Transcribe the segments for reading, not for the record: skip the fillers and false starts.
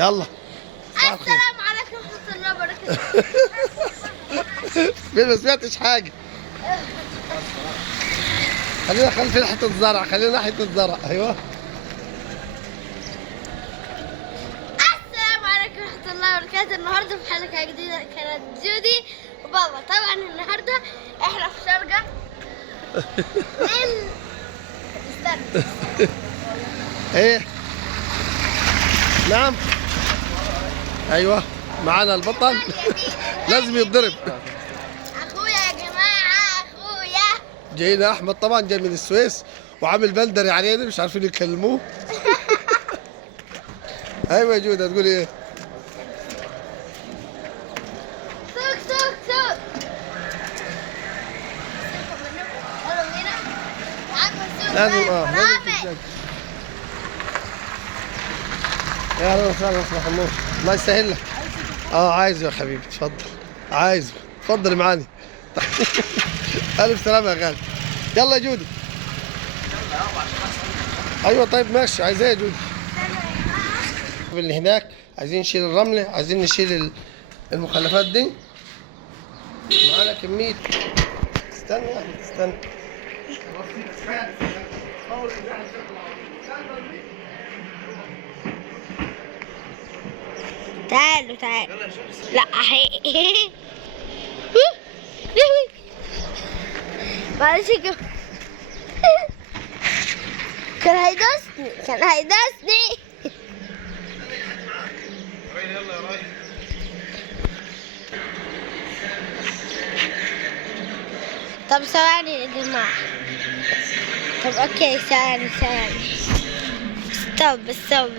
يلا. السلام عليكم ورحمة الله وبركاته. ما سمعتش حاجة. خلينا في ناحية الزرع، خلينا ناحية الزرع. أيوه. السلام عليكم ورحمة الله وبركاته. النهارده في حلقة جديدة كانت جودي وبابا. طبعا النهارده احنا في شرقة استنى. إيه؟ نعم. أيوه معانا البطل. لازم يتضرب. اخويا يا جماعة، اخويا جاينا أحمد طبعا جاي من السويس وعامل بندري علينا مش عارفين يكلموه. أيوه يا جودة تقولي إيه؟ سوق سوق سوق. يلا بينا. معاكم السوق لازم بقى، لازم برامج. تتشجع. يا اهلا وسهلا صباح النور. الله يسهل لك. عايزه يا حبيبي اتفضل. عايزه اتفضل معاني. الف سلامه يا غالي. يلا يا جودي. ايوه طيب ماشي. عايز ايه يا جودي؟ اللي هناك عايزين نشيل الرمله، عايزين نشيل المخلفات دي. معانا كميه. استنى يا احمد استنى. تعالوا تعالوا. لا احي. معلش كان هيدوسني كان هيدوسني. يلا يا راجل. طب ثواني يا جماعة. طب اوكي ثواني.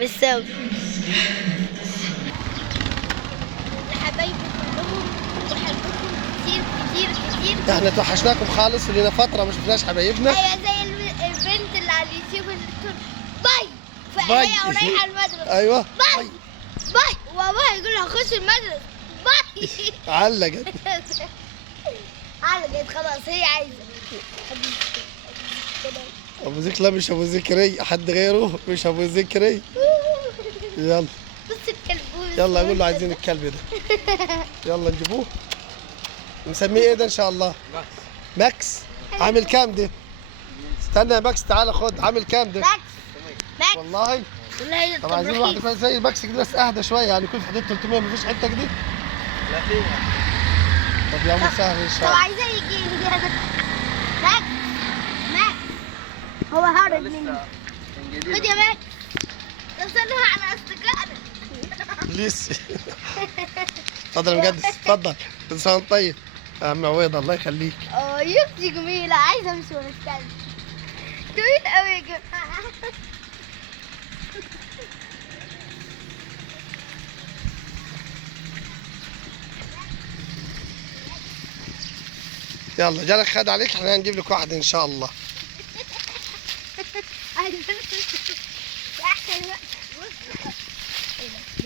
ستوب. حبايبي كلهم بحبكم كتير. احنا توحشناكم خالص ولينا فتره ما شفناش حبايبنا. ايوه زي البنت اللي على اليوتيوب اللي بتقول باي باي. فهي ورايحة المدرسة. ايوه باي وابوها يقول لها خش المدرسة باي. علقت. علقت خلاص هي عايزة. ابو ذكر. لا مش ابو ذكري، حد غيره مش ابو ذكري. يلا بص الكلبوز. يلا اقول له عايزين الكلب ده. يلا نجيبوه. نسميه ايه ده ان شاء الله؟ ماكس. عامل كام ده؟ استنى يا ماكس تعالى خد. عامل كام ده؟ ماكس والله. والله طب عايزين واحده كويس زي ماكس كده بس اهدى شويه، يعني يكون في حدود 300. مفيش حته كده؟ لا فيها. طب يا عم سهل ان شاء طب الله. عايزاه يجي ماكس هو هرب مني. خد يا ماكس توصلوها على اصدقائنا. لسه. اتفضل يا مقدس اتفضل. كل سنه وانت طيب يا عم عويض الله يخليك. يختي جميلة عايزة امشي ورا الكلب. جميل قوي يا جماعة. يلا جالك خد عليك، احنا هنجيب لك واحده ان شاء الله.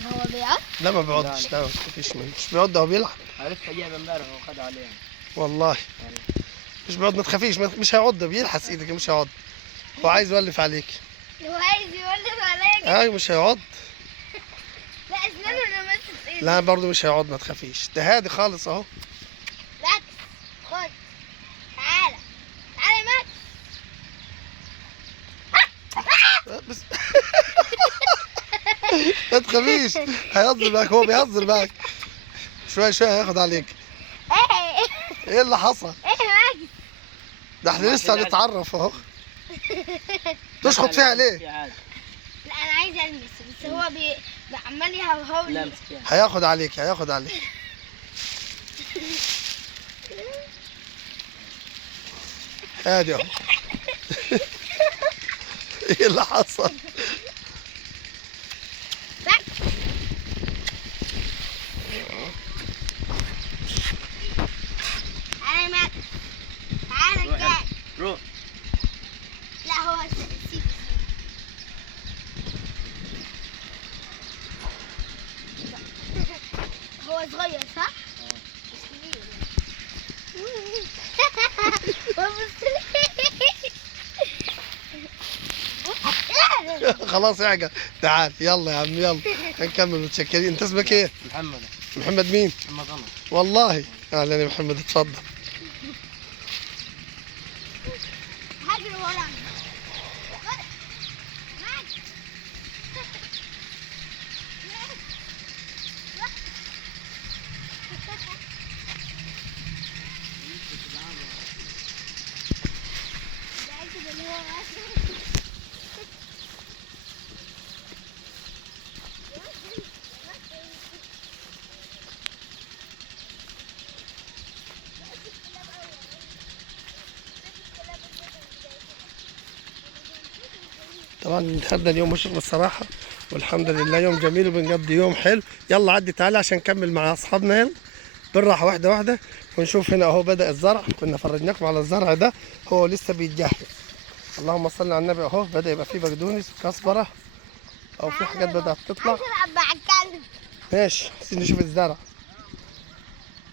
هو بيعض؟ لا ما بيقعدش. لا ما فيش منه. مش بيقعد، هو بيلعب. عرفت جايب امبارح وخد عليها. والله مش بيقعد. ما تخافيش مش هيعض. بيلحس ايدك مش هيعض. هو عايز يولف عليك. هو عايز يولد عليا. ايوه مش هيعض. لا اسنانه لمست ايدي. لا برضه مش هيعض ما تخافيش. ده هادي خالص اهو. ماكس خد تعالى يا ماكس. بس ما تخافيش. هيهزر معاك. هو بيهزر معاك. شويه هياخد عليك. ايه اللي حصل؟ ايه ماكس؟ ده احنا لسه هنتعرف اهو. تشخط فيها ليه؟ لا انا عايز المس بس هو عمال يهوهو لي. هياخد عليك. هادي اهو. ايه اللي حصل؟ تعالى يا ماكس تعالى الجاي. روح. لا هو سيب. هو صغير صح؟ مش كبير. خلاص اعجل. تعال يلا يا عم يلا. هنكمل متشكرين. انت اسمك ايه؟ محمد. محمد مين؟ محمد عمر. والله اهلا يا محمد، اتفضل. هاجر ورا. طبعا النهارده اليوم مشرق الصراحه، والحمد لله يوم جميل وبنقضي يوم حلو. يلا عدي تعالى عشان نكمل مع اصحابنا. يلا بالراحه واحده واحده ونشوف. هنا اهو بدأ الزرع، كنا فرجناكم على الزرع ده، هو لسه بيتجهز. اللهم صل على النبي. اهو بدأ يبقى فيه بقدونس وكزبره، او في حاجات بدأت تطلع. عايز العب مع الكلب. ماشي، عايزين نشوف الزرع.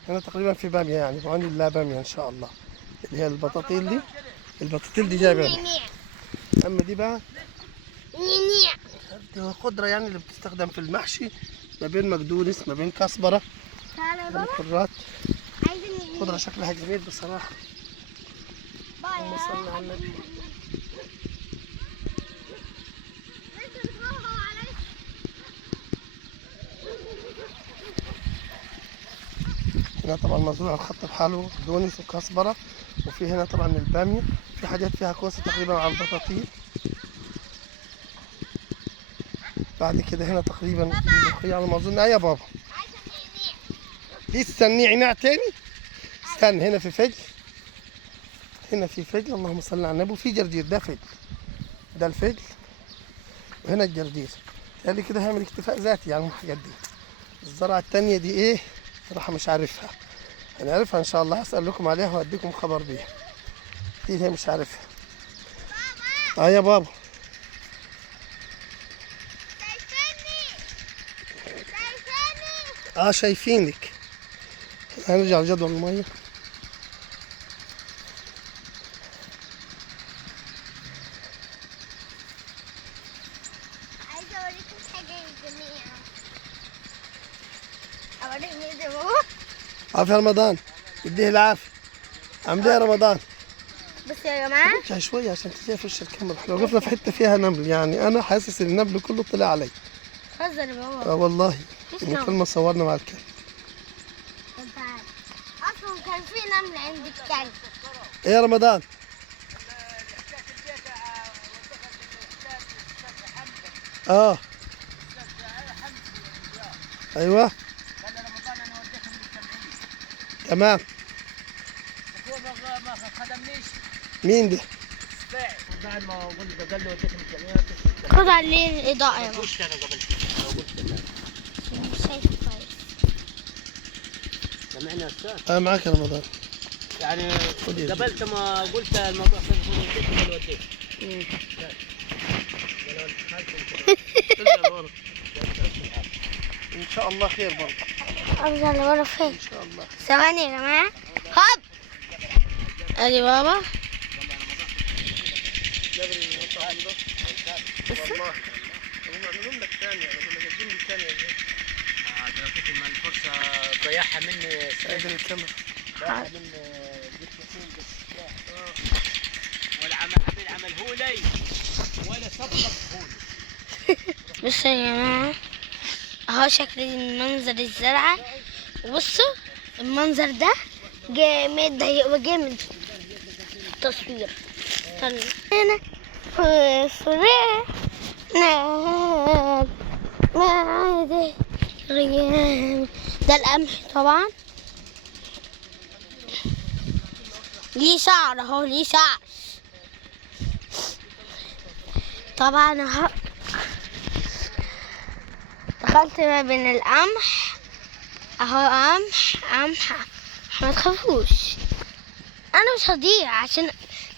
هنا تقريبا في باميه، يعني بعون الله باميه ان شاء الله، اللي هي البطاطيل دي. البطاطيل دي جايه باميه. نينيع اما دي بقى نينيع. دي خضره يعني اللي بتستخدم في المحشي، ما بين مقدونس ما بين كزبره تعالى يا ما بين بابا. كرات. عايز النينيع. خضره شكلها جميل بصراحه. اللهم صل على النبي. هنا طبعا مزروع الخط بحاله بقدونس وكزبره، وفي هنا طبعا الباميه، في حاجات فيها كوسه تقريبا على البطاطيل. بعد كده هنا تقريبا الملوخيه على ما اظن. يا بابا عايز النينيع. لسه النعناع تاني. استنى، هنا في فجل، هنا في فجل. اللهم صل على النبي. وفي جرجير، ده فجل، ده الفجل، وهنا الجرجير. تالي كده هيعمل اكتفاء ذاتي يعني من الحاجات دي. الزرعه التانيه دي ايه؟ صراحه مش عارفها، هنعرفها ان شاء الله. هسأل لكم عليها وهديكم خبر بيها. دي هي مش عارفها. يا بابا. شايفينك. هنرجع لجدول المية. عايزة اوريكم حاجة جميلة. اوريكم ايه ده بابا؟ عافية رمضان، يديه العافية. عامل ايه يا رمضان؟ بص يا جماعة. ارجع شوية عشان تجي في وش الكاميرا. احنا وقفنا في حتة فيها نمل، يعني أنا حاسس إن النمل كله طلع علي. هزر يا بابا. والله مفيش من نمل. كل ما صورنا مع الكلب. طب تعال. اصلا كان في نمل عند الكلب. ايه يا رمضان؟ ايوه تمام. ما خدمنيش. مين ده؟ بعد ما قلت قال له وديتني الجمعيه. خد عليه الإضاءة يا بابا. قلت انا قبل كده قلت مش شايف كويس. سمعنا استاذ. انا معاك يا رمضان. يعني خد قبلت ما قلت الموضوع وديتني ولا وديت. ان شاء الله خير برضه. ارجع لورا فين؟ ان شاء الله. ثواني يا جماعة. هوب. ادي بابا. والله هم عملوا لك ثانية، لما جايبين لي ثانية زي دلوقتي ما الفرصه ضيعها مني. هذه الكاميرا. ضيعها من ولا عمل هو لي ولا صفق هو. بصوا يا جماعة، اهو شكل منظر الزرعة. وبصوا المنظر ده جامد، ده هيبقى جامد في التصوير. استنى. هنا فريق ده القمح طبعا. ليه شعر اهو، ليه شعر طبعا اهو. دخلت ما بين القمح اهو. قمح ما تخافوش، انا مش هضيع عشان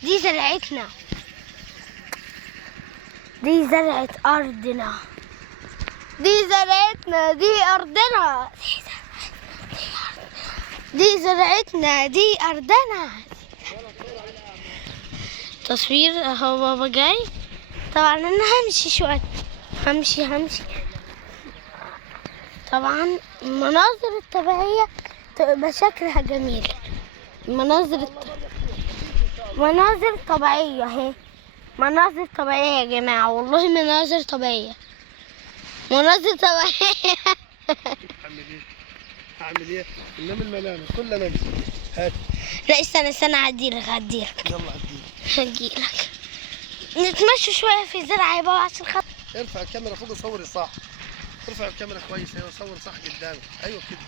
دي زرعتنا، دي زرعة ارضنا، دي زرعتنا، دي ارضنا، دي زرعتنا، دي ارضنا. تصوير اهو بابا جاي. طبعا انا همشي شوية، همشي طبعا المناظر الطبيعية تبقى شكلها جميل. مناظر طبيعية اهي، مناظر طبيعية يا جماعة، والله مناظر طبيعية، مناظر طبيعية. هعمل ايه؟ ننام الملامة كلها نمشي. هات. لا استنى هديلك. يلا هجيلك. نتمشى شوية في زرع يا بابا عشان خاطر. ارفع الكاميرا فوق وصوري صح. ارفع الكاميرا كويس، ايوه صور صح قدامك، ايوه كده.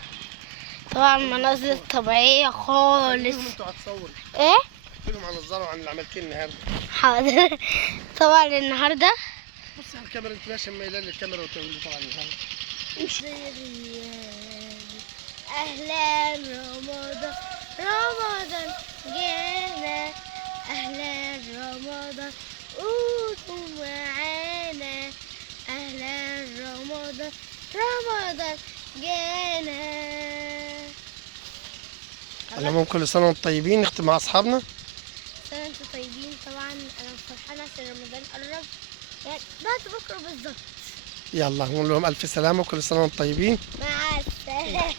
طبعا مناظر طبيعية خالص. انتوا هتصوري. ايه؟ فيلم عن الزرع وعن اللي عملتيه النهارده. حاضر. طبعا النهارده بص على الكاميرا، انت ماشي مايله للكاميرا وتقول لي طبعا النهارده. اهلا رمضان جانا، اهلا رمضان قولوا معانا، اهلا رمضان جانا. اللهم كل سنه وانتم طيبين. نختم مع اصحابنا. سنة انتوا طيبين. طبعا انا فرحانة عشان رمضان قرب، يعني بعد بكرة بالظبط. يلا نقول لهم الف سلامه وكل سنه وانتم طيبين. مع السلامة.